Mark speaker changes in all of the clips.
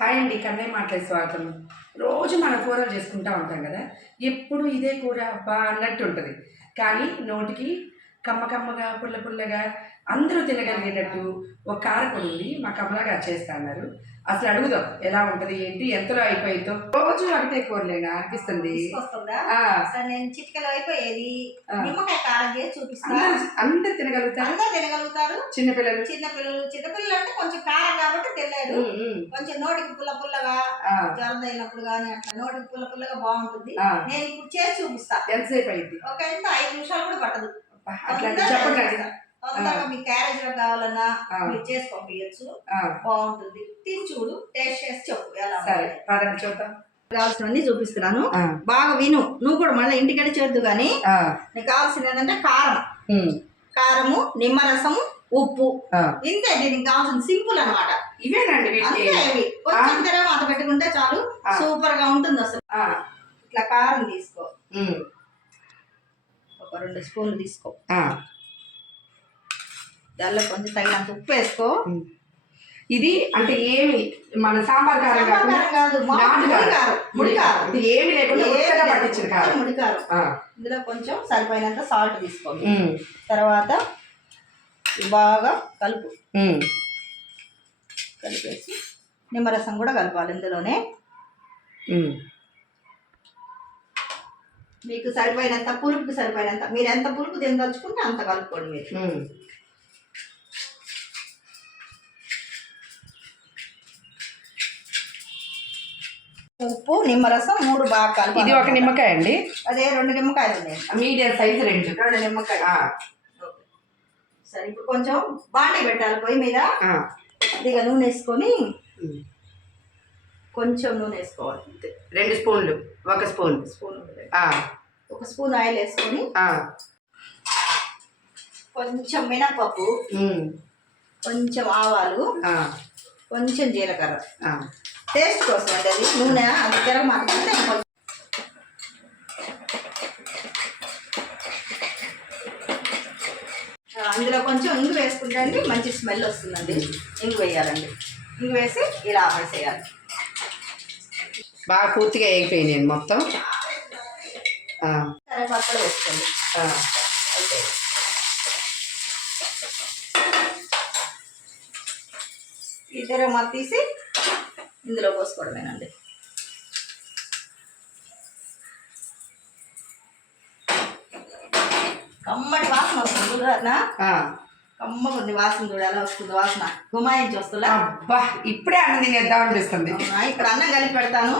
Speaker 1: Hi అండి కన్నయ్య మాట్లాడే స్వాగతం. రోజు మన కూరలు చేసుకుంటా ఉంటాం కదా? ఎప్పుడు ఇదే కూర అబ్బా అన్నట్టు ఉంటుంది. కానీ నోటికి కమ్మ కమ్మగా పుల్ల పుల్లగా అందరూ తినగలిగేటట్టు ఒక కారపొడి ఉంది. మా కమలా గారు చేస్తా అన్నారు. అసలు అడుగుదాం ఎలా ఉంటుంది ఏంటి ఎంతలో అయిపోయిందో. రోజు అడితే కూరలేనా? అనిపిస్తుంది.
Speaker 2: అయిపోయేది.
Speaker 1: అందరూ తినగలుగుతారు?
Speaker 2: అందరూ తినగలుగుతారు.
Speaker 1: చిన్నపిల్లలు?
Speaker 2: చిన్న పిల్లలు చిన్న పిల్లలు అంటే కొంచెం కారం కాబట్టి తెలియదు కొంచెం నోటికి పుల్ల పుల్లగా జ్వరం అయినప్పుడు కానీ అట్లా నోటికి పుల్ల పుల్లగా బాగుంటుంది. నేను ఇప్పుడు చేసి చూపిస్తా.
Speaker 1: ఎంతసేపు అయింది?
Speaker 2: ఒక ఎంత ఐదు నిమిషాలు కూడా పట్టదు.
Speaker 1: చెప్పండి.
Speaker 2: తొందరగా మీ క్యారేజ్లో కావాలన్నా. మీరు చేసి పంపించచ్చు బాగుంటుంది. తిని చూడు టేస్ట్ చేసి చెప్పు. ఎలా
Speaker 1: సరే పదండి చూద్దాం.
Speaker 2: కావాల్సినవన్నీ చూపిస్తున్నాను. బాగా విను. నువ్వు కూడా మళ్ళీ ఇంటికడే చేద్దు కానీ నీకు కావాల్సింది ఏంటంటే కారం కారము నిమ్మరసము ఉప్పు. ఇంతే దీనికి కావాల్సిన సింపుల్ అన్నమాట.
Speaker 1: ఇవేనండి
Speaker 2: కొంచెం తర్వాత పెట్టుకుంటే చాలు. సూపర్గా ఉంటుంది అసలు. ఇట్లా కారం తీసుకో. ఒక రెండు స్పూన్లు తీసుకో. దానిలో కొంచెం తగినంత ఉప్పు వేసుకో.
Speaker 1: ఇది అంటే ఏమి మన సాంబార్ కారం
Speaker 2: కాదు మా
Speaker 1: నాటు
Speaker 2: ముడి
Speaker 1: కారం.
Speaker 2: కారం ముడి కారం.
Speaker 1: ఇది ఏమి లేకుండా. పట్టించిన కారం.
Speaker 2: మొత్తం ముడి కారం.
Speaker 1: ఆ,
Speaker 2: ఇందులో కొంచెం సరిపోయినంత సాల్ట్ తీసుకోండి తర్వాత బాగా కలుపు. కలిపేసి నిమ్మరసం కూడా కలపాలి ఇందులోనే. మీకు సరిపోయినంత పులుపుకి సరిపోయినంత మీరు ఎంత పులుపు తినదలుచుకుంటే అంత కలుపుకోండి మీరు. ఉప్పు నిమ్మరసం మూడు బాగా కలపాలి
Speaker 1: ఇది ఒక నిమ్మకాయ అండి?
Speaker 2: అదే రెండు నిమ్మకాయలు ఉన్నాయి.
Speaker 1: మీడియం సైజ్ రెండు.
Speaker 2: రెండు నిమ్మకాయలు.
Speaker 1: ఆ,
Speaker 2: సరే ఇప్పుడు కొంచెం బాండి పెట్టాలి పొయ్యి మీద. కొద్దిగా నూనె వేసుకొని. కొంచెం నూనె వేసుకోవాలి.
Speaker 1: రెండు స్పూన్లు. ఒక స్పూన్.
Speaker 2: స్పూన్ ఒక స్పూన్ ఆయిల్ వేసుకొని కొంచెం మినపప్పు కొంచెం ఆవాలు కొంచెం జీలకర్ర. టేస్ట్ కోసం అండి అది. నూనె అంత తిరగమాకుంటే ఇంకొంచెం అందులో కొంచెం ఇంగు వేసుకుంటే మంచి స్మెల్ వస్తుందండి. ఇంగు వేయాలండి. ఇంగు వేసి ఇలా ఆపేసేయాలి
Speaker 1: బాగా పూర్తిగా వేగిపోయినాయి మొత్తం.
Speaker 2: కరివేపాకు కూడా వేసుకోండి. అయితే ఈ తిరగమాత తీసి ఇందులో పోసుకోవడమేనండి. కమ్మటి వాసన వస్తుంది చూడనా
Speaker 1: ఆ.
Speaker 2: కమ్మ కొద్ది వాసన చూడు ఎలా వస్తుంది వాసన? గుమాయించి వస్తుందా
Speaker 1: అబ్బా ఇప్పుడే అన్నం తినేద్దాం అనిపిస్తుంది?
Speaker 2: ఇక్కడ అన్నం కలిపి పెడతాను.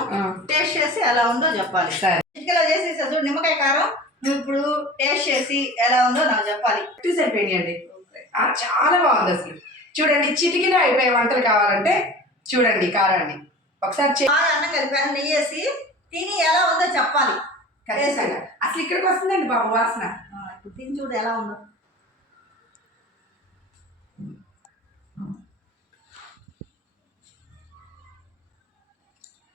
Speaker 2: టేస్ట్ చేసి ఎలా ఉందో చెప్పాలి.
Speaker 1: సరే.
Speaker 2: చిటికలో చేసేసా చూడు నిమ్మకాయ కారం. నువ్వు ఇప్పుడు టేస్ట్ చేసి ఎలా ఉందో నాకు చెప్పాలి.
Speaker 1: టూ సరిపోయినాయండి ఆ, చాలా బాగుంది అసలు. చూడండి చిటికిలో అయిపోయే వంటలు కావాలంటే చూడండి కారాన్ని. ఒకసారి
Speaker 2: బాగా అన్నం కలిపాను నెయ్యి వేసి తిని ఎలా ఉందో చెప్పాలి.
Speaker 1: ఖచ్చితంగా. అసలు ఇక్కడికి వస్తుందండి బాబు వాసన.
Speaker 2: ఇప్పుడు తిని చూడు ఎలా ఉందో.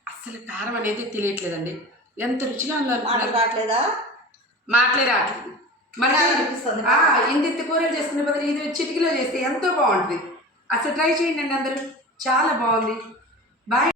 Speaker 1: అసలు కారం అనేది తెలియట్లేదండి. ఎంత రుచిగా ఉందో
Speaker 2: మాట
Speaker 1: అనుకున్నారు.
Speaker 2: రావట్లేదా?
Speaker 1: మాటలే రావట్లేదు.
Speaker 2: తినాలి అనిపిస్తుంది.
Speaker 1: ఆ, ఇంత కూరలు చేసుకునే బదులు ఇది చిటికలో చేస్తే ఎంతో బాగుంటుంది. అసలు ట్రై చేయండి అండి అందరూ. చాలా బాగుంది. బాయ్.